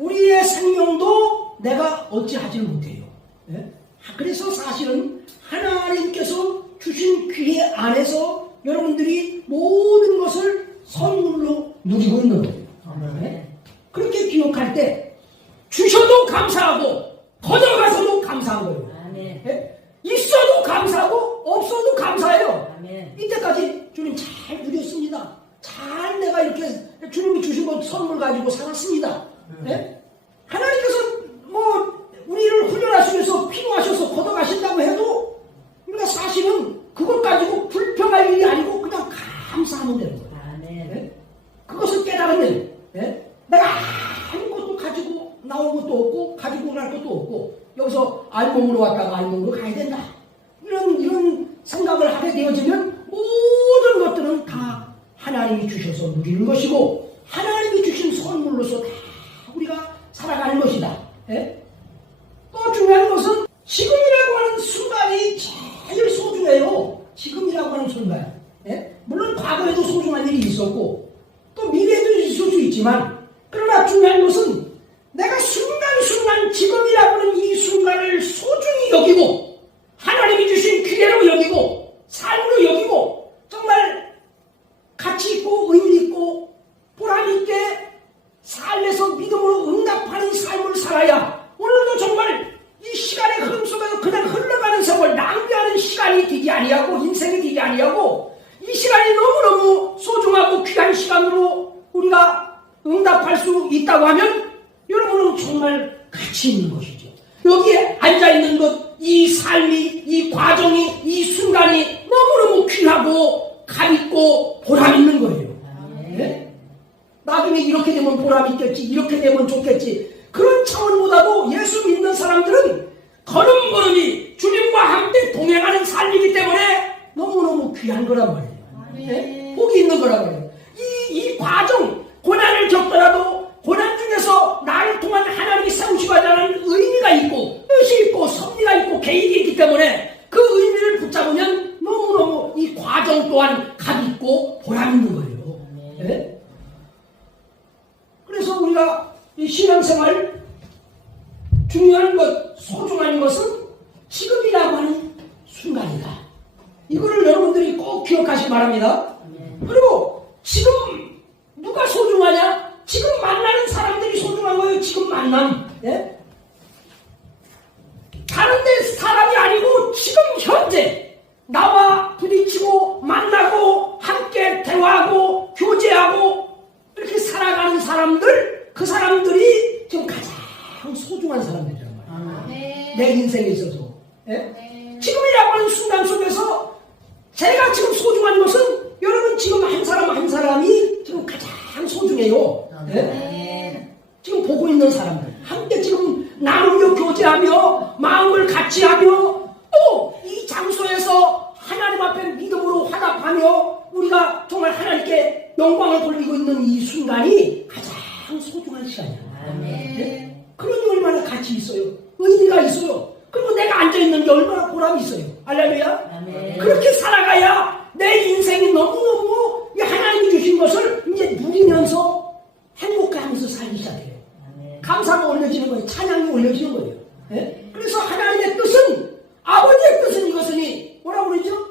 우리의 생명도 내가 어찌하지 못해요. 예? 그래서 사실은 하나님께서 주신 기회 안에서 여러분들이 모든 것을 선물로 누리고 있는 거예요. 예? 그렇게 기억할 때 주셔도 감사하고 거저가서도 감사한 거예요. 예? 있어도 감사하고 없어도 감사해요. 이때까지 주님 잘 누렸습니다. 잘 내가 이렇게 주님이 주신 것 선물 가지고 살았습니다. 예? 하나님께서 뭐 우리를 훈련하시기 위해서 필요하셔서 걷어가신다고 해도 우리가 사실은 그것 가지고 불평할 일이 아니고 그냥 감사하면 되는 거예요. 예? 그것을 깨달으면 예? 내가 아무것도 가지고 나온 것도 없고 가지고 갈 것도 없고 여기서 알몸으로 왔다가 알몸으로 가야 된다. 이런 생각을 하게 되어지면 모든 것들은 다 하나님이 주셔서 누리는 것이고 하나님이 주신 선물로서 다 우리가 살아가는 것이다. 예? 또 중요한 것은 지금이라고 하는 순간이 제일 소중해요. 지금이라고 하는 순간. 예? 물론 과거에도 소중한 일이 있었고 또 미래에도 있을 수 있지만 그러나 중요한 것은 내가 순간순간 지금이라고 하는 이 순간을 소중히 여기고 하나님이 주신 기회로 여기고 삶으로 여기고 정말 가치 있고 의미 있고 보람 있게 삶에서 믿음으로 응답하는 삶을 살아야 오늘도 정말 이 시간의 흐름 속에서 그냥 흘러가는 세월 낭비하는 시간이 되지 아니하고 인생이 되지 아니하고 이 시간이 너무너무 소중하고 귀한 시간으로 우리가 응답할 수 있다고 하면 여러분은 정말 가치 있는 것이죠. 여기에 앉아있는 것, 이 삶이, 이 과정이, 이 순간이 너무너무 귀하고 값있고 보람 있는 거예요. 네? 나중에 이렇게 되면 보람 있겠지, 이렇게 되면 좋겠지. 그런 차원보다도 예수 믿는 사람들은 걸음걸음이 주님과 함께 동행하는 삶이기 때문에 너무너무 귀한 거란 말이에요. 네? 복이 있는 거란 말이에요. 이 과정, 고난을 겪더라도 고난 중에서 나를 통한 하나님이 세우시고 하자는 의미가 있고 뜻이 있고 섭리가 있고 계획이 있기 때문에 그 의미를 붙잡으면 너무너무 이 과정 또한 값 있고 보람 있는 거예요. 네? 그래서 우리가 이 신앙생활 중요한 것, 소중한 것은 지금이라고 하는 순간이다. 이거를 여러분들이 꼭 기억하시기 바랍니다. 그리고 지금 누가 소중하냐? 지금 만나는 사람들이 소중한 거예요. 지금 만남. 예? 다른 데 사람이 아니고 지금 현재 나와 부딪히고 만나고 함께 대화하고 교제하고 이렇게 살아가는 사람들, 그 사람들이 지금 가장 소중한 사람들이란 말이에요. 내 인생에 있어서. 예? 지금이라고 하는 순간 속에서 제가 지금 소중한 것은 여러분 지금 한 사람 한 사람이 지금 가장 소중해요. 네? 지금 보고 있는 사람들 함께 지금 나누며 교제하며 마음을 같이 하며 또 이 장소에서 하나님 앞에 믿음으로 화답하며 우리가 정말 하나님께 영광을 돌리고 있는 이 순간이 가장 소중한 시간이야. 네? 그러니 얼마나 가치 있어요. 의미가 있어요. 그리고 내가 앉아있는 게 얼마나 보람이 있어요. 할렐루야. 그렇게 살아가야 내 인생이 너무너무 하나님이 주신 것을 이제 누리면서 행복해하면서 살기 시작해요. 감사가 올려지는 거예요. 찬양이 올려지는 거예요. 네? 그래서 하나님의 뜻은 아버지의 뜻은 이것이니 뭐라고 그러죠?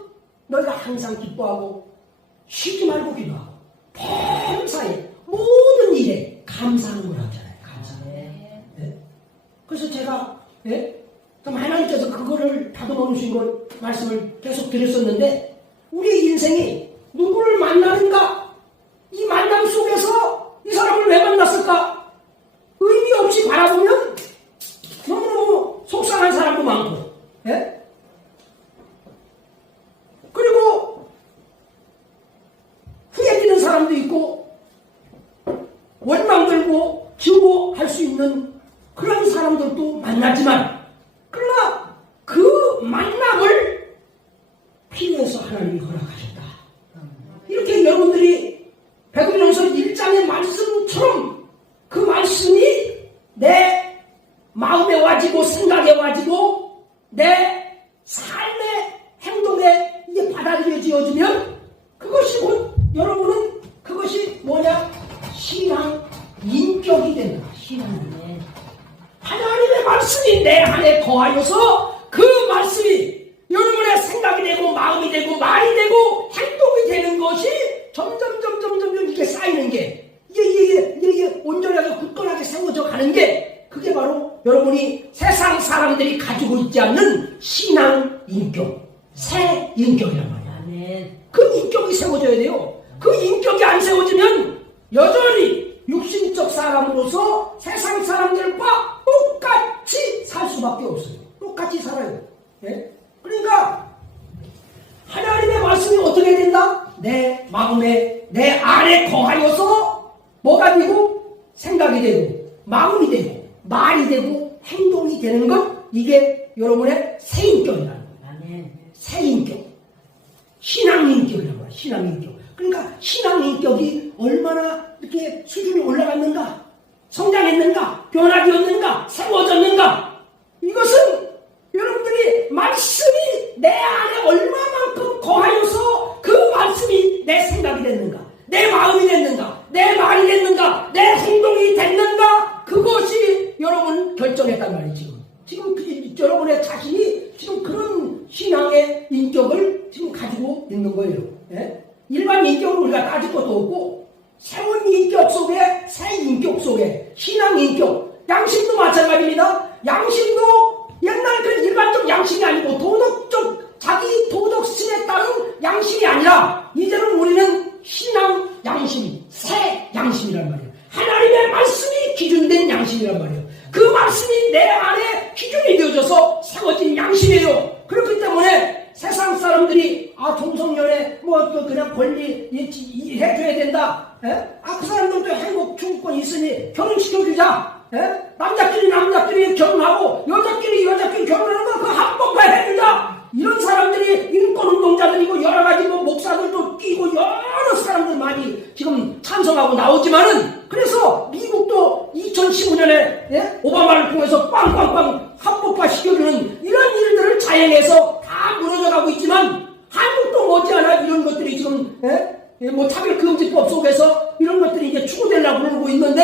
너희가 항상 기뻐하고 쉬지 말고 기도하고 범사에 모든 일에 감사하는 거라고 하잖아요. 감사. 네? 그래서 제가 좀 하나님께서 그거를 다듬어 주신 걸 말씀을 계속 드렸었는데 우리의 인생이 누구를 만나는가? 이 만남 속에서 이 사람을 왜 만났을까? 의미 없이 바라보면 너무너무 속상한 사람도 많고, 예? 그리고 후회 되는 사람도 있고, 원망 들고 지우고 할 수 있는 그런 사람들도 만나지만, 그러나 그 만남을 필요해서 하나님이 허락하셨다. 이렇게 여러분들이 베드로전서 1장의 말씀처럼 그 말씀이 내 마음에 와지고 생각에 와지고 내 삶의 행동에 이게 받아들여지어지면 그것이 곧 여러분은 그것이 뭐냐? 신앙 인격이 된다. 아멘. 하나님의 말씀이 내 안에 거하여서 그 말씀이 여러분의 생각이 되고 마음이 되고 말이 되고 행동이 되는 것이 점점 이렇게 쌓이는 게 이게 온전하게 굳건하게 세워져 가는 게 그게 바로 여러분이 세상 사람들이 가지고 있지 않는 신앙 인격, 새 인격이란 말이야. 아멘. 그 인격이 세워져야 돼요. 그 인격이 안 세워지면 여전히 육신적 사람으로서 세상 사람들과 똑같이 살 수밖에 없어요. 똑같이 살아요. 예? 그러니까 하나님의 말씀이 어떻게 된다? 내 마음에 내 안에 거하여서 뭐가 되고 생각이 되고 마음이 되고 말이 되고 행동이 되는 것, 이게 여러분의 새 인격이라는 거예요. 아멘. 새 인격, 신앙 인격이란 말이에요. 신앙 인격. 그러니까 신앙 인격이 얼마나 이렇게 수준이 올라갔는가, 성장했는가, 변화되었는가, 세워졌는가, 이것은 여러분들이 말씀이 내 안에 얼마만큼 거하여서 그 말씀이 내 생각이 됐는가, 내 마음이 됐는가, 내 말이 됐는가, 내 행동이 됐는가, 그것이 여러분 결정했단 말이에요. 지금 여러분의 자신이 지금 그런 신앙의 인격을 지금 가지고 있는 거예요. 예? 일반 인격을 우리가 따질 것도 없고, 새로운 인격 속에, 새 인격 속에, 신앙 인격, 양심도 마찬가지입니다. 양심도 옛날 그 일반적 양심이 아니고 도덕적, 자기 도덕심에 따른 양심이 아니라 이제는 우리는 신앙 양심, 새 양심이란 말이에요. 하나님의 말씀이 기준된 양심이란 말이에요. 그 말씀이 내 안에 기준이 되어져서 세워진 양심이에요. 그렇기 때문에 세상 사람들이 동성연애 그냥 권리 해줘야 된다. 그 사람들도 행복 추구권이 있으니 결혼시켜주자. 남자끼리 결혼하고 여자끼리 결혼하는 거 그 합법화 해주자. 이런 사람들이 인권운동자들이고 여러 가지 목사들도 끼고 여러 사람들 많이 지금 찬성하고 나오지만은, 그래서 미국도 2015년에 오바마를 통해서 빵빵빵 합법화 시켜주는 이런 일들을 자행해서 다 무너져가고 있지만, 한국도 머지않아 이런 것들이 지금 차별금지법 속에서 이런 것들이 이제 추구되려고 그러고 있는데,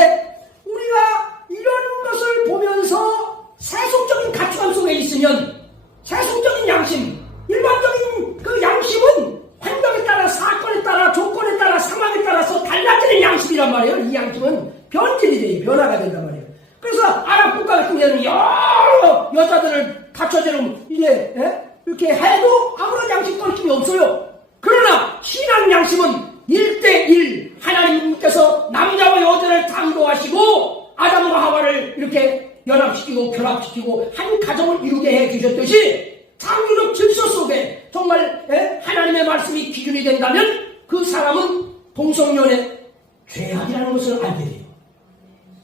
우리가 이런 것을 보면서 세속적인 가치관 속에 있으면 세속적인 양심, 일반적인 그 양심은 환경에 따라, 사건에 따라, 조건에 따라, 상황에 따라서 달라지는 양심이란 말이에요. 이 양심은 변질이 돼요. 변화가 된단 말이에요. 그래서 아랍 국가 같은 경우는 여러 여자들을 갖춰주는 이렇게 해도 아무런 양심 떨침이 없어요. 그러나 신앙 양심은 1대1 하나님께서 남자와 여자를 창조하시고 아담과 하와를 이렇게 연합시키고 결합시키고 한 가정을 이루게 해 주셨듯이, 창조적 질서 속에 정말 하나님의 말씀이 기준이 된다면 그 사람은 동성연애 죄악이라는 것을 알게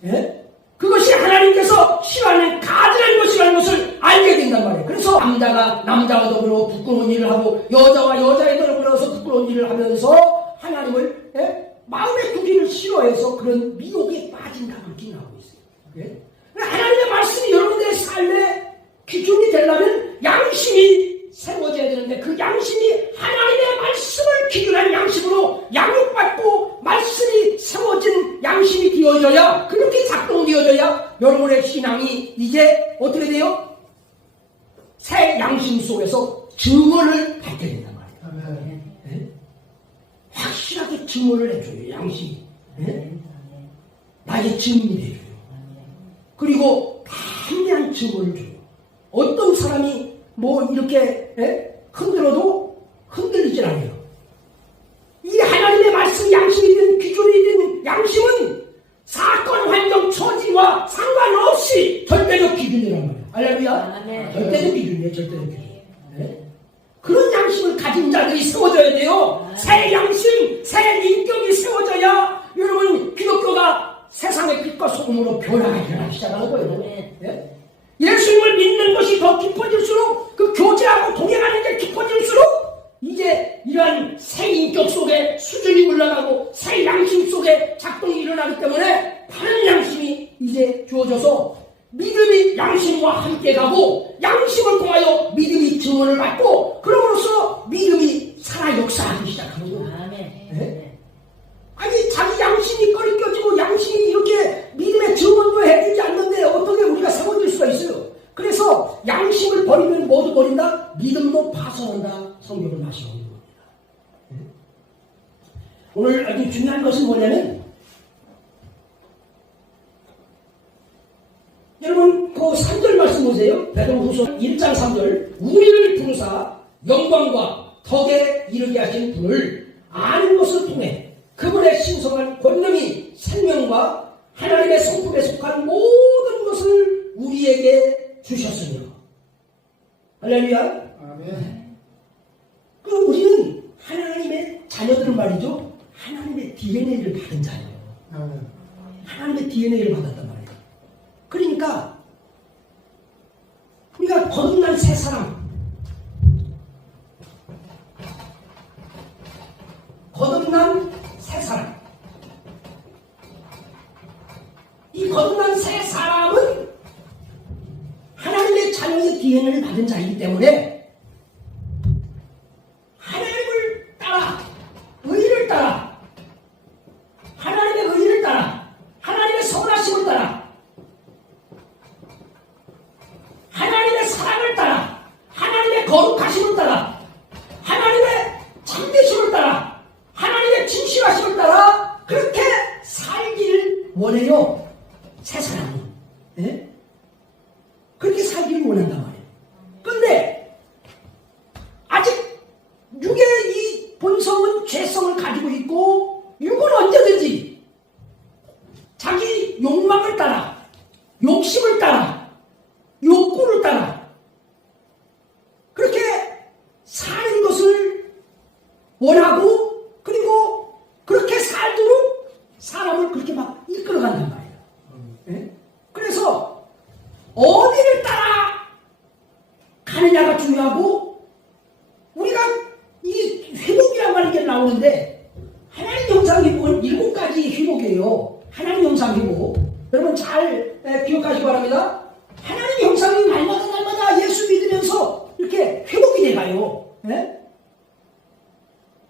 돼요. 그것이 하나님께서 싫어하는 가증한 것이라는 것을 알게 된단 말이에요. 그래서 남자가 남자와 더불어 부끄러운 일을 하고 여자와 여자에 더불어서 부끄러운 일을 하면서 하나님을 마음의 구기를 싫어해서 그런 미혹에 빠진다고 이렇게 나오고 있어요. 하나님의 말씀이 여러분들의 삶의 기준이 되려면 양심이 세워져야 되는데, 그 양심이 하나님의 말씀을 기준한 양심으로 양육받고 말씀이 세워진 양심이 되어져야, 그렇게 작동되어져야 여러분의 신앙이 이제 어떻게 돼요? 새 양심 속에서 증언을 받게 된단 말이에요. 확실하게 증언을 해줘요. 양심이 나의 증인이 돼줘요. 그리고 담대한 증언을 줘요. 어떤 사람이 이렇게 흔들어도 흔들리질 않아요. 이 하나님의 말씀 양심이 된, 기준이 된 양심은 사건, 환경, 처지와 상관없이 절대적 기준이란 말이에요. 할렐루야. 절대적 기준이에요. 절대적 기준. 그런 양심을 가진 자들이 세워져야 돼요. 새 양심, 새 인격이 세워져야 여러분 기독교가 세상의 빛과 소금으로 변화가 일어나기 시작하는 거예요. 예수님을 믿는 것이 더 깊어질수록, 그 교제하고 동행하는 게 깊어질수록 이제 이러한 새 인격 속에 수준이 올라가고 새 양심 속에 작동이 일어나기 때문에 다른 양심이 이제 주어져서 믿음이 양심과 함께 가고, 양심을 통하여 믿음이 증언을 받고, 그럼으로써 믿음이 살아 역사하기 시작하는 거예요. 아니 자기 양심이 꺼리껴지고 양심이 이렇게 믿음의 증언도 해 오늘 아주 중요한 것은 뭐냐면 여러분 그 3절 말씀 보세요. 베드로후서 1장 3절 우리를 부르사 영광과 덕에 이르게 하신 분을 아는 것을 통해 그분의 신성한 권능이 생명과 하나님의 성품에 속한 모든 것을 우리에게 주셨으며 할렐루야. 아멘. 그 우리는 하나님의 자녀들은 말이죠. 하나님의 DNA를 받은 자예요. 아멘. 하나님의 DNA를 받았단 말이에요. 그러니까 우리가 거듭난 새 사람, 거듭난 새 사람, 이 거듭난 새 사람은 하나님의 자녀의 DNA를 받은 자이기 때문에 하나님을 따라, 의를 따라, 하나님의 의를 따라, 하나님의 선하심을 따라, 하나님의 사랑을 따라, 하나님의 거룩하심을 따라, 하나님의 참되심을 따라, 하나님의 진실하심을 따라 그렇게 살기를 원해요. 새 사람은. 예? 그렇게 살기를 원한단 말이에요. 근데 아직 육의 이 본성은 죄성을 가지고 있고 육은 언제든지 자기 욕망을 따라, 욕심을 따라, 욕구를 따라 그렇게 사는 것을 원하고 그리고 그렇게 살도록 사람을 그렇게 막 이끌어간단 말이에요. 예? 그래서 어디를 따라 가느냐가 중요하고 우리가 이 회복이라고 하는 게 나오는데 하나님 형상 회복은 7가지 회복이에요. 하나님 형상 회복. 여러분 잘 기억하시기 바랍니다. 하나님 형상이 날마다 예수 믿으면서 이렇게 회복이 돼가요. 예?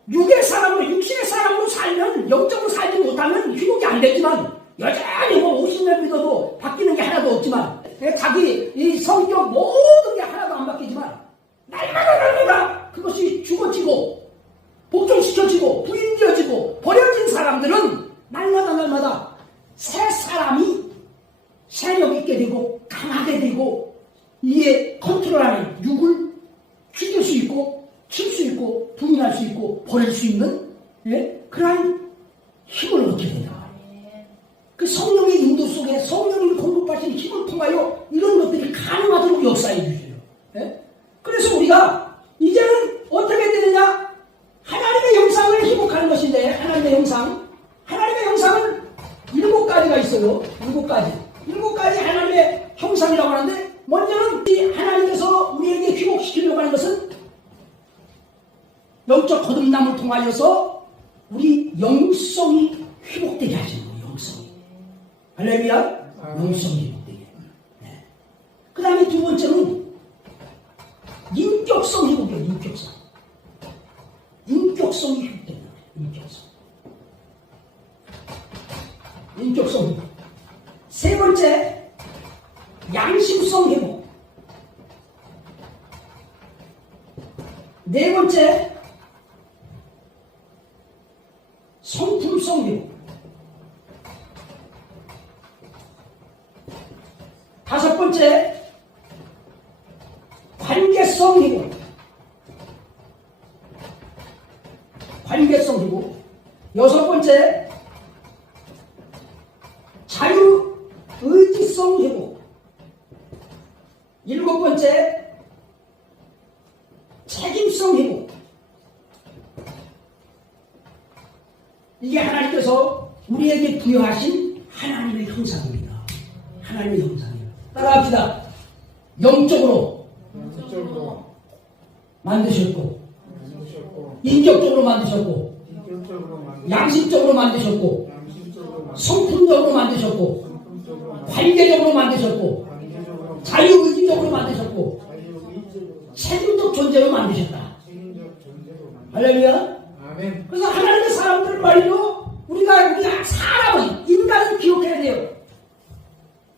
육의 사람으로, 육신의 사람으로 살면, 영적으로 살지 못하면 회복이 안 되지만, 여전히 뭐 50년 믿어도 바뀌는 게 하나도 없지만, 자기 이 성격 모든 게 하나도 안 바뀌지만, 날마다 그것이 죽어지고, 복종시켜지고, 부인되어지고, 버려진 사람들은 날마다 새 사람이 세력 있게 되고, 강하게 되고, 이에 컨트롤하는 육을 죽일 수 있고, 칠 수 있고, 부인할 수 있고, 버릴 수 있는, 그러한 힘을 얻게 된다. 그 성령의 인도 속에 성령이 공급하신 힘을 통하여 이런 것들이 가능하도록 역사해 주세요. 그래서 우리가 이제는 어떻게 되느냐? 하나님의 형상을 회복하는 것인데, 하나님의 형상은 7가지가 있어요. 7가지 하나님의 형상이라고 하는데, 먼저는 이 하나님께서 우리에게 회복시키려고 하는 것은 영적 거듭남을 통하여서 우리 영성이 회복되게 하시는 거예요. 영성이. 할렐루야. 영성이 회복되게. 그 다음에 두 번째는 인격성 회복이에요. 인격성이 회복되는 거예요. 인격성 회복. 세 번째 양심성 회복. 네 번째 성품성 회복. 다섯 번째 관계성 회복. 여섯 번째 자유의지성 회복. 일곱 번째 책임성 회복. 이게 하나님께서 우리에게 부여하신 하나님의 형상입니다. 하나님의 형상이에요. 따라합시다. 영적으로 만드셨고, 인격적으로 만드셨고, 양심적으로 만드셨고, 성품적으로 만드셨고, 관계적으로 만드셨고, 자유의지적으로 만드셨고, 책임적 존재로 만드셨다. 할렐루야. 그래서 하나님의 사람들 말이요, 우리가 사람은, 인간을 기억해야 돼요.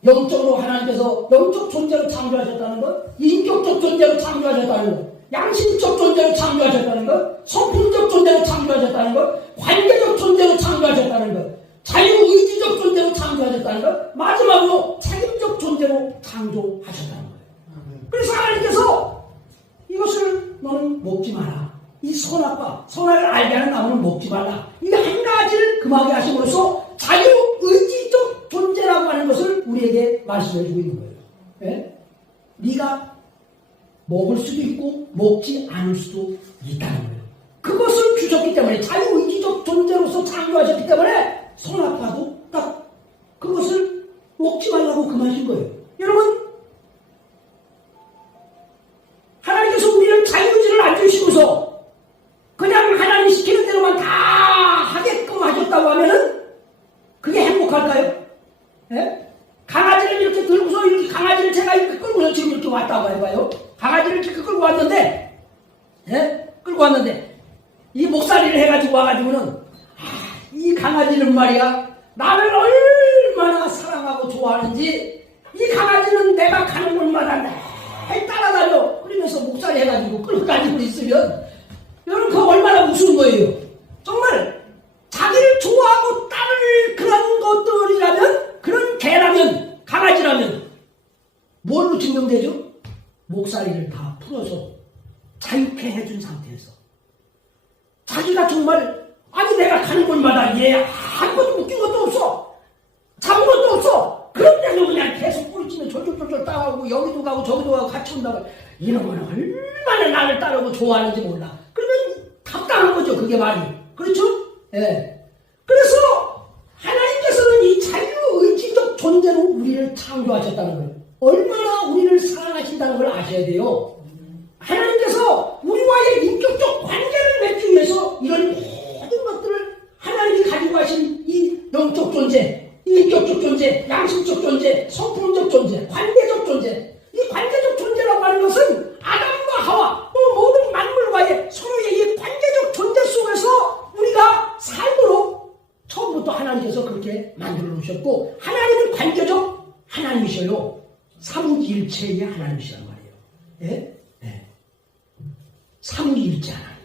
영적으로 하나님께서 영적 존재로 창조하셨다는 것, 인격적 존재로 창조하셨다는 것, 양심적 존재로 창조하셨다는 것, 성품적 존재로 창조하셨다는 것, 관계적 존재로 창조하셨다는 것, 자유의지적 존재로 창조하셨다는 것, 마지막으로 책임적 존재로 창조하셨다는 거예요. 그래서 하나님께서 이것을 너는 먹지 마라. 이 선악을 알게 하는 나무는 먹지 말라. 이 한 가지를 금하게 하심으로써 자유의지적 존재라고 하는 것을 우리에게 말씀해 주고 있는 거예요. 예? 네가 먹을 수도 있고 먹지 않을 수도 있다는 거예요. 그것을 주셨기 때문에 자유의지적 존재로서 창조하셨기 때문에 선악과도 딱 그것을 먹지 말라고 금하신 거예요. 여러분, 하나님께서 우리를 자유의지를 안 주시고서 그냥 하나님 시키는 대로만 다 하게끔 하셨다고 하면은 그게 행복할까요? 예? 강아지를 이렇게 들고서 이렇게 강아지를 제가 이렇게 끌고서 지금 이렇게 왔다고 해봐요. 강아지를 이렇게 끌고 왔는데, 예? 끌고 왔는데 이 목살이를 해가지고 와가지고는 이 강아지는 말이야 나를 얼마나 사랑하고 좋아하는지 이 강아지는 내가 가는 곳마다 날 따라다녀 그러면서 목살이 해가지고 끌고 가지고 있으면 여러분 그거 얼마나 우스운 거예요. 정말 자기를 좋아하고 따를 그런 것들이라면 그런 개라면 강아지라면 뭘로 증명되죠? 목살이를 다 풀어서 자유케 해준 상태에서 자기가 정말 아니 내가 가는 곳마다 얘 아무것도 웃긴 것도 없어 잡은 것도 없어 그런데도 그냥 계속 꼬리치면 졸졸졸졸 따라오고 여기도 가고 저기도 가고 같이 온다고 이런 건 얼마나 나를 따르고 좋아하는지 몰라. 그러면 답답한 거죠. 그게 말이. 그렇죠? 예. 그래서 하나님께서는 이 자유의지적 존재로 우리를 창조하셨다는 거예요. 얼마나 우리를 사랑하신다는 걸 아셔야 돼요. 하나님께서 우리와의 인격적 관계를 맺기 위해서 이런 모든 것들을 하나님이 가지고 가신 이 영적 존재, 인격적 존재, 양심적 존재, 성품적 존재, 관계적 존재, 이 관계적 존재라고 하는 것은 아담과 하와 또 모든 만물과의 서로의 이 관계적 존재 속에서 우리가 살도록 처음부터 하나님께서 그렇게 만들어 놓으셨고 하나님은 관계적 하나님이셔요. 삼위일체의 하나님이시란 말이에요. 예? 네. 삼위일체 하나님.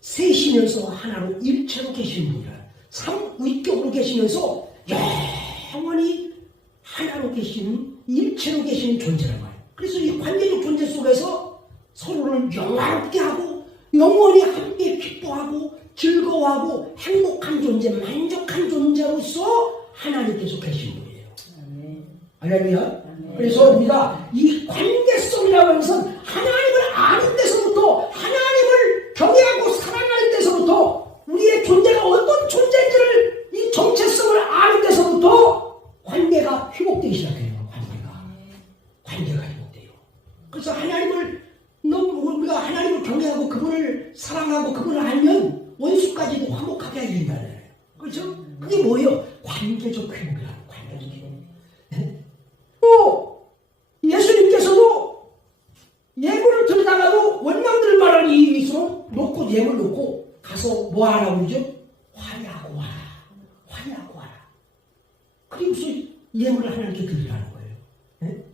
셋이면서 하나로 일체로 계시는 분이라. 삼위격으로 계시면서 영원히 하나로 계시는 일체로 계시는 존재란 말이에요. 그래서 이 관계적 존재 속에서 서로를 영화롭게 하고 영원히 함께 기뻐하고 즐거워하고 행복한 존재, 만족한 존재로서 하나님께서 계신 분이에요. 할렐루야. 그래서 우리가 이 관계성이라고 하는 것은 하나님을 아는 데서부터 하나님을 경외하고 사랑하는 데서부터 우리의 존재가 어떤 존재인지를 이 정체성을 아는 데서부터 관계가 회복되기 시작해요. 관계가 회복돼요. 그래서 하나님을 우리가 하나님을 경외하고 그분을 사랑하고 그분을 알면 원수까지도 화목하게 해준다는 거예요. 그렇죠? 그게 뭐예요? 관계적 회복이라고. 관계적 회복. 네? 또 예수님께서도 예물을 들다가도 원망들 말하는 이유로 놓고 예물 놓고 가서 뭐 하라고 그러죠? 화해하고 와라. 화해하고 와라. 그리고서 예물을 하나님께 드리라는 거예요. 네?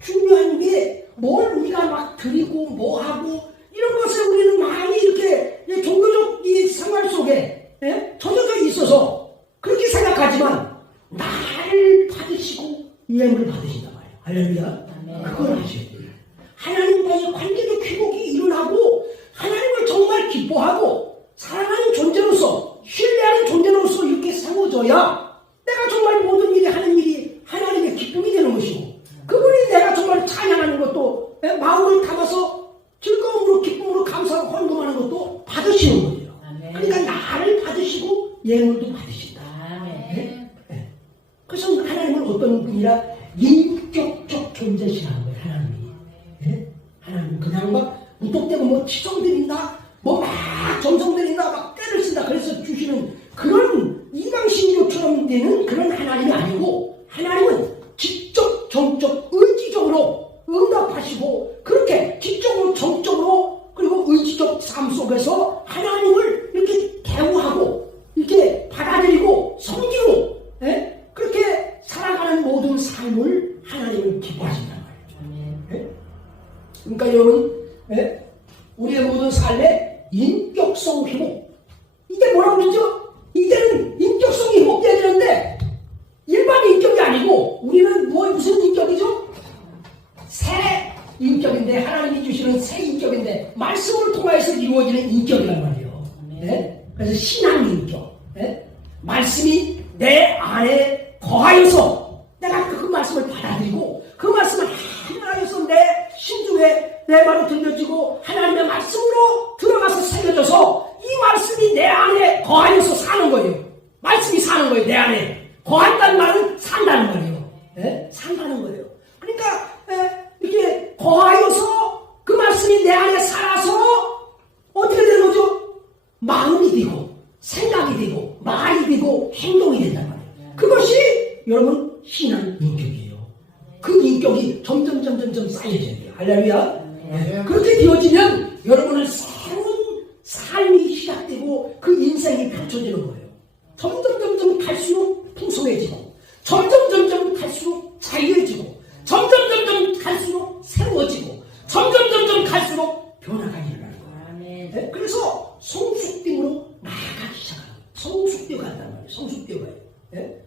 중요한 게 뭘 우리가 막 드리고 뭐 하고 이런 것에 우리는 많이 이렇게 종교적 이 생활 속에 젖어져 있어서 그렇게 생각하지만 나를 받으시고 예물을 받으신단 말이에요. 할렐루야. 그걸 아셔야 돼요. 하나님과의 관계적 회복이 일어나고 하나님을 정말 기뻐하고 사랑하는 존재로서 신뢰하는 존재로서 이렇게 세워져야 내가 정말 모든 일이 하는 일이 하나님의 기쁨이 되는 것이고 그분이 내가 정말 찬양하는 것도 마음을 담아서 즐거움으로 기쁨으로 감사하고 헌금하는 것도 받으시는 거예요. 그러니까 나를 받으시고 예물도 받으신다. 네? 네. 그래서 하나님은 어떤 분이라 인격적 존재시라는 거예요. 하나님이. 네? 하나님은 그냥 막 무턱대고 뭐 치성 드린다 뭐 막 정성 드린다 막 때를 쓴다 그래서 주시는 그런 이방신교처럼 되는 그런 하나님이 아니고 하나님은 지적 정적 의지적으로 응답하시고 그렇게 지적으로 정적으로 그리고 의지적 삶 속에서 하나님을 이렇게 대우하고 이렇게 받아들이고 섬기고 그렇게 살아가는 모든 삶을 하나님을 기뻐하신단 말이에요. 그러니까 여러분 예? 우리의 모든 삶의 인격성 회복. 이게 뭐라고 그러죠? 이제는 인격성이 회복돼야 되는데 일반 인격이 아니고 우리는 무슨 인격이죠? 새 인격인데, 하나님이 주시는 새 인격인데 말씀을 통해서 이루어지는 인격이란 말이에요. 예? 그래서 신앙 인격. 예? 말씀이 내 안에 거하여서 내가 그 말씀을 받아들이고 그 말씀을 하나여서 내 심중에 내 말로 들려지고 하나님의 말씀으로 들어가서 새겨져서 이 말씀이 내 안에 거하여서 사는 거예요. 말씀이 사는 거예요. 내 안에 거한다는 말은 산다는 말이에요. 예? 산다는 거예요. 그러니까 이렇게 거하여서 그 말씀이 내 안에 살아서 어떻게 되는 거죠? 마음이 되고 생각이 되고 말이 되고 행동이 된단 말이에요. 그것이 여러분 신앙 인격이에요. 그 인격이 점점 쌓여져야 돼요. 할렐루야. 네. 그렇게 되어지면 여러분은 새로운 삶이 시작되고 그 인생이 펼쳐지는 거예요. 점점 갈수록 풍성해지고 점점 갈수록 자유해지고 점점 갈수록 새로워지고 점점 갈수록 변화가 일어나는 거예요. 네? 그래서 성숙됨으로 나아가기 시작하는 거예요. 성숙되어 간단 말이에요. 성숙되어 가요. 네?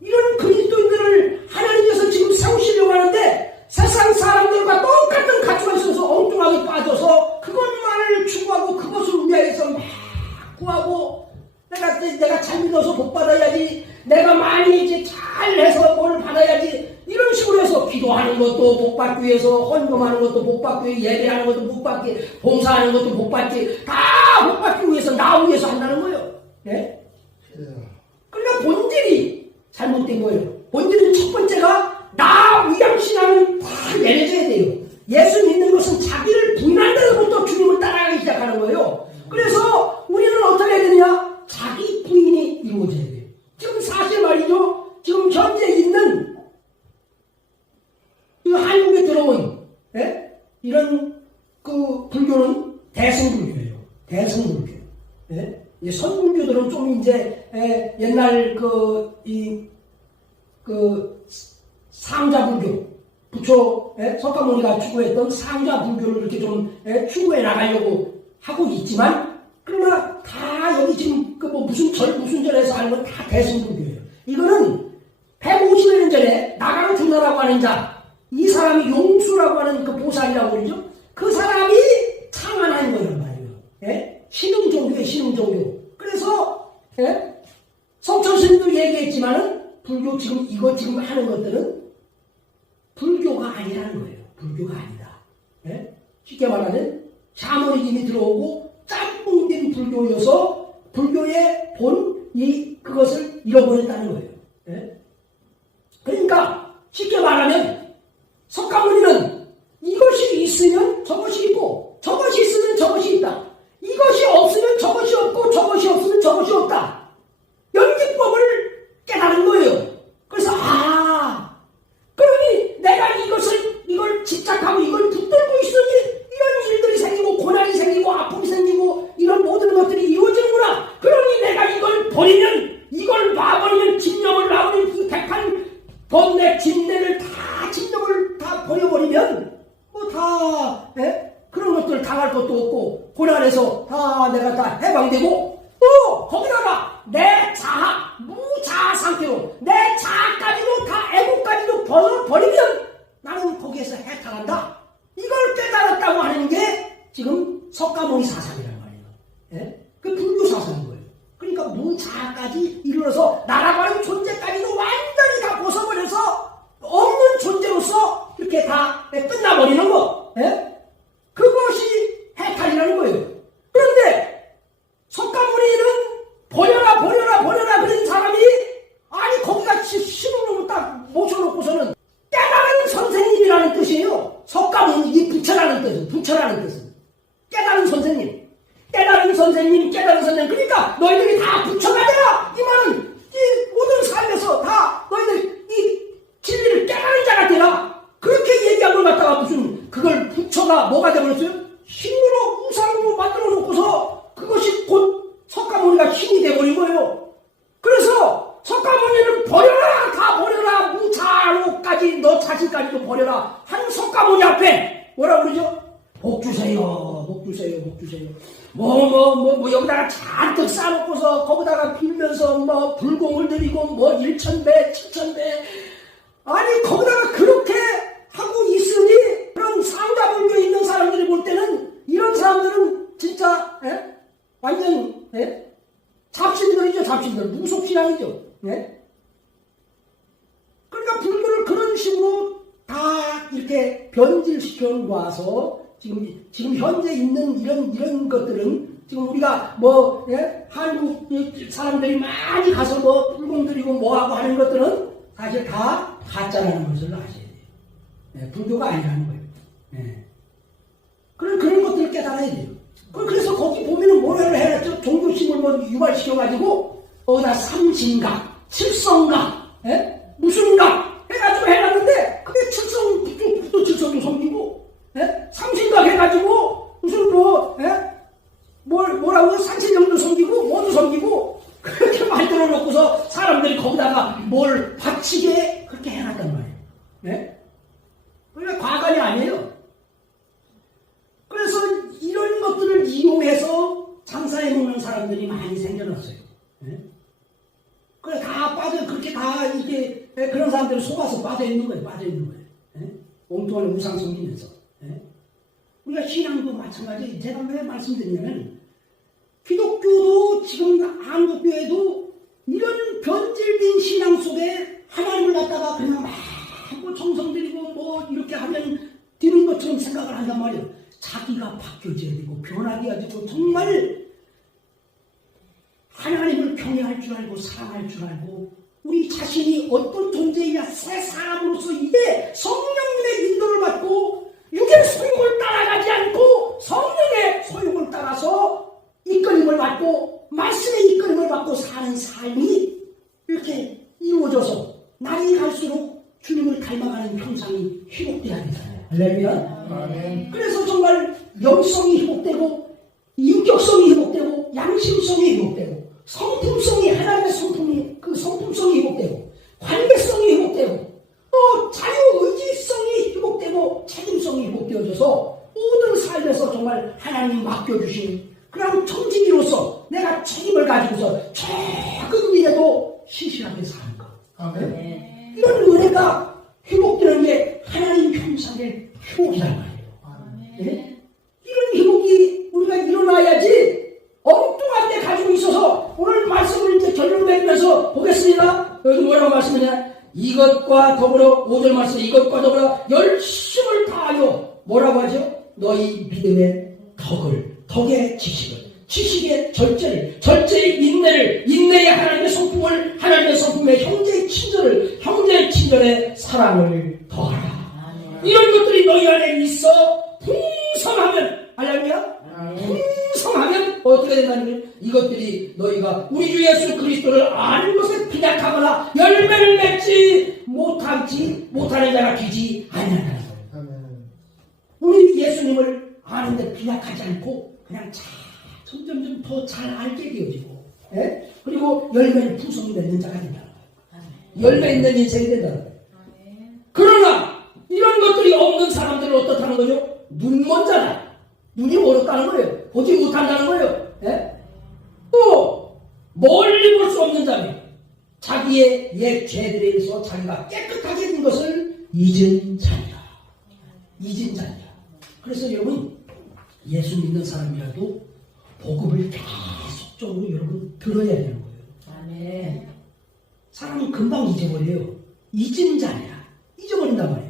이런 그리스도인들을 하나님께서 지금 세우시려고 하는데 세상 사람들과 똑같은 가치가 있어서 엉뚱하게 빠져서 그것만을 추구하고 그것을 위해서 막 구하고 내가 잘 믿어서 복 받아야지, 내가 많이 이제 잘해서 뭘 받아야지, 이런 식으로 해서 기도하는 것도 복 받기 위해서, 헌금하는 것도 복 받기 위해, 예배하는 것도 복 받기, 봉사하는 것도 복 받기, 다 복 받기 위해서 나 위해서 한다는 거예요. 네? 그러니까 본질이 잘못된 거예요. 본질은 첫 번째가 나 위양신앙은 다 내려져야 돼요. 예수 믿는 것은 자기를 부인한 데로부터 주님을 따라가기 시작하는 거예요. 그래서 우리는 어떻게 해야 되냐? 자기 부인이 이루어져야 돼요. 지금 사실 말이죠. 지금 현재 있는 이 한국에 들어온 이런 그 불교는 대승불교예요. 대승불교. 이 선불교들은 좀 이제 옛날 상자불교, 부처 석가모니가 추구했던 상자불교를 이렇게 좀 추구해 나가려고 하고 있지만, 그러나 다 여기 지금 무슨 절에서 하는 건 다 대승불교예요. 이거는 150년 전에 나가로 주나라고 하는 자, 이 사람이 용수라고 하는 그 보살이라고 그러죠. 그 사람이 창안한 거란 말이에요. 신흥종교예요, 신흥종교. 그래서 성철스님도 얘기했지만은 불교 이거 지금 하는 것들은 불교가 아니라는 거예요. 불교가 아니다. 쉽게 말하면 샤머니즘이 들어오고 짬뽕된 불교여서 불교의 그것을 잃어버렸다는 거예요. 그러니까 쉽게 말하면 석가모니는 이것이 있으면 저것이 있고 저것이 있으면 저것이 있다. 이것이 없으면 저것이 없고 저것이 없으면 저것이 없다. 연기법을 깨달은 거예요. 그래서 그러니 내가 이걸 집착하고 이걸 붙들고 있으니 이런 일들이 생기고 고난이 생기고 아픔이 생기고 이런 모든 것들이 이루어지는구나. 그러니 내가 이걸 버리면, 이걸 놔버리면, 집념을 놔버리면 그 백한 번뇌 집뇌를 집념을 다 버려버리면 그런 것들 당할 것도 없고 고난에서 내가 다 해방되고, 거기다가 내 자아, 무자아 상태로 내 자아까지도 다 에고까지도 벗어버리면 나는 거기에서 해탈한다. 이걸 깨달았다고 하는 게 지금 석가모니 사상이란 말이에요. 그 불교 사상인 거예요. 그러니까 무자아까지 이르러서 나라고 하는 존재까지도 완전히 다 벗어버려서 없는 존재로서 이렇게 다 끝나버리는 거. 그것이 해탈이라는 거예요. 그런데 석가모니는 버려라 그런 사람이 거기가 신으로 딱 모셔놓고서는 깨달은 선생님이라는 뜻이에요. 석가모니, 이 부처라는 뜻은 깨달은 선생님. 그러니까 너희들이 다 부처가 되라. 이 말은 이 모든 삶에서 다 너희들 이 진리를 깨달은 자가 되라. 그렇게 얘기한 걸 갖다가 무슨 그걸 부처가 뭐가 되버렸어요? 신으로 우상으로 만들어 놓고서 그것이 곧 석가모니가 신이 되버린 거예요. 그래서 석가모니는 다 버려라, 무자아로까지 너 자신까지도 버려라 한 석가모니 앞에 뭐라 그러죠? 복 주세요, 복 주세요, 복 주세요. 여기다가 잔뜩 싸놓고서 거기다가 빌면서 불공을 드리고 1,000배, 7,000배. 아니, 거기다가 그렇게 하고 있으니, 그런 상가불교에 있는 사람들이 볼 때는, 이런 사람들은 진짜, 완전, 잡신들이죠, 잡신들. 무속신앙이죠. 그러니까 불교를 그런 식으로 다 이렇게 변질시켜 놓아서 지금 현재 있는 이런 것들은 지금 우리가 한국 사람들이 많이 가서 불공 드리고 뭐하고 하는 것들은 사실 다 가짜라는 것을 아셔야 돼요. 불교가 아니라는 거예요. 그런 것들을 깨달아야 돼요. 그래서 거기 보면은 뭐라고 해놨죠? 종교심을 유발시켜가지고 어디다 삼신각, 칠성각, 무슨각 해가지고 해놨는데 그게 칠성, 칠성도 섬기고, 삼신각 해가지고 무슨 뭐라고 산신령도 섬기고 뭐도 섬기고 그렇게 만들어 놓고서 사람들이 거기다가 뭘 바치게 그렇게 해놨단 말이에요. 그러니까 과관이 아니에요. 그래서 이런 것들을 이용해서 장사해 먹는 사람들이 많이 생겨났어요. 그래 다 그렇게 다 이게 그런 사람들을 속아서 빠져 있는 거예요. 엉뚱한 우상 섬기면서. 우리가 신앙도 마찬가지. 제가 왜 말씀드리냐면 기독교도 지금 한국교회도 이런 변질된 신앙 속에 하나님을 갖다가 그냥 막 정성 들이고 이렇게 하면 되는 것처럼 생각을 한단 말이에요. 자기가 바뀌어져야 되고 변하게 되고 정말 하나님을 경외할 줄 알고 사랑할 줄 알고 우리 자신이 어떤 존재이냐 새 사람으로서 이제 성령님의 인도를 받고 육의 소욕을 따라가지 않고 성령의 소욕을 따라서 이끌림을 받고 말씀의 이끌림을 받고 사는 삶이 이렇게 이루어져서 날이 갈수록 주님을 닮아가는 형상이 회복돼야 되잖아요. 할렐루야. 그래서 정말 영성이 회복되고 인격성이 회복되고 양심성이 회복되고 성품성이 하나님의 성품성이 회복되고 관계성이 회복되고 또 자유의지성이 회복되고 책임성이 회복되어져서 모든 삶에서 정말 하나님 맡겨주신 그런 청지기로서 내가 책임을 가지고서 최근 미래도 신실하게 사는 것. 아멘. 이런 은혜가 회복되는 게 하나님 형상의 회복이란 말이에요. 이런 회복이 우리가 일어나야지 엉뚱한 데 가지고 있어서 오늘 말씀을 이제 결론 내리면서 보겠습니다. 여기 뭐라고 말씀하냐? 이것과 더불어 5절 말씀 이것과 더불어 열심을 다하여 뭐라고 하죠? 너희 믿음의 덕의 지식의 절제의 인내의 하나님의 성품의 형제의 친절의 사랑을 더하라. 이런 것들이 너희 안에 있어 풍성하면 할렐루야. 풍성하면 어떻게 된다는 거예요? 이것들이 너희가 우리 주 예수 그리스도를 아는 것에 빈약하거나 열매를 맺지 못하는 자가 되지 아니하는 거예요. 우리 예수님을 아는데 빈약하지 않고 그냥 점점점 더 잘 알게 되어지고 그리고 열매를 풍성히 맺는 자가 된다는 거예요. 열매 있는 인생이 된다는 거예요. 그러나 이런 것들이 없는 사람들은 어떻다는 거죠? 눈먼 자다. 눈이 멀었다는 거예요. 보지 못한다는 거예요. 또 멀리 볼 수 없는 자며 자기의 옛 죄들에 의해서 자기가 깨끗하게 된 것을 잊은 자니라. 그래서 여러분 예수 믿는 사람이라도 복음을 계속적으로 여러분 들어야 되는 거예요. 아멘. 사람은 금방 잊어버려요. 잊은 자냐. 잊어버린단 말이에요.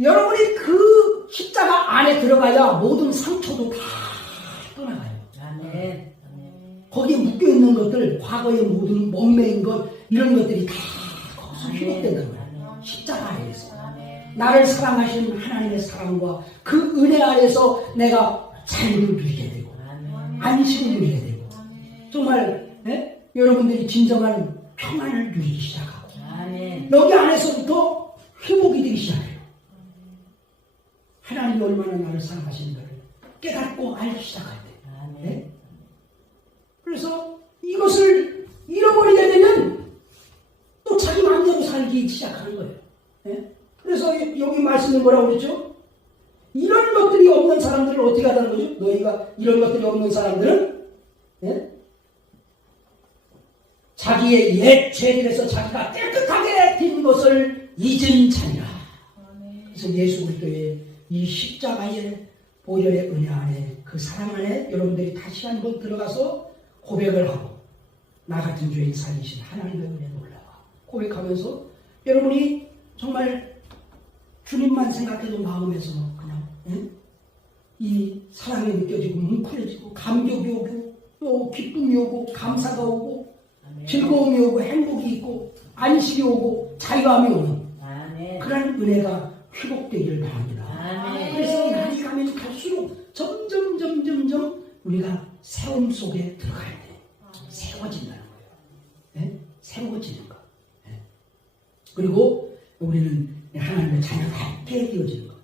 여러분이 그 십자가 안에 들어가야 모든 상처도 다 떠나가요. 아멘. 거기에 묶여있는 것들, 과거의 모든 목매인 것, 이런 것들이 다 거기서 회복된단 말이에요. 십자가 안에서. 나를 사랑하시는 하나님의 사랑과 그 은혜 안에서 내가 자유를 누리게 되고 안식을 누리게 되고 정말 여러분들이 진정한 평안을 누리기 시작하고 여기 안에서부터 회복이 되기 시작해요. 하나님이 얼마나 나를 사랑하시는가를 깨닫고 알기 시작할 때 그래서 이것을 잃어버리게 되면 또 자기 마음대로 살기 시작하는 거예요. 그래서 여기 말씀은 뭐라고 그랬죠? 이런 것들이 없는 사람들은 어떻게 하다는 거죠? 너희가 이런 것들이 없는 사람들은 예? 자기의 옛 죄들에서 자기가 깨끗하게 된 것을 잊은 자니라. 그래서 예수 그리스도의 이 십자가의 보혈의 은혜 안에 그 사랑 안에 여러분들이 다시 한번 들어가서 고백을 하고 나 같은 죄인 살리신 하나님의 은혜 놀라와 고백하면서 여러분이 정말 주님만 생각해도 마음에서 그냥 이 사랑이 느껴지고 뭉클해지고 감격이 오고 또 기쁨이 오고 감사가 오고 즐거움이 오고 행복이 있고 안식이 오고 자유함이 오는 그런 은혜가 회복되기를 바랍니다. 그래서 날이 가면 갈수록 점점 우리가 세움 속에 들어가야 돼. 세워진다는 거예요. 네? 세워지는 거. 네. 그리고 우리는 하나님의 자녀답게 되어지는 거.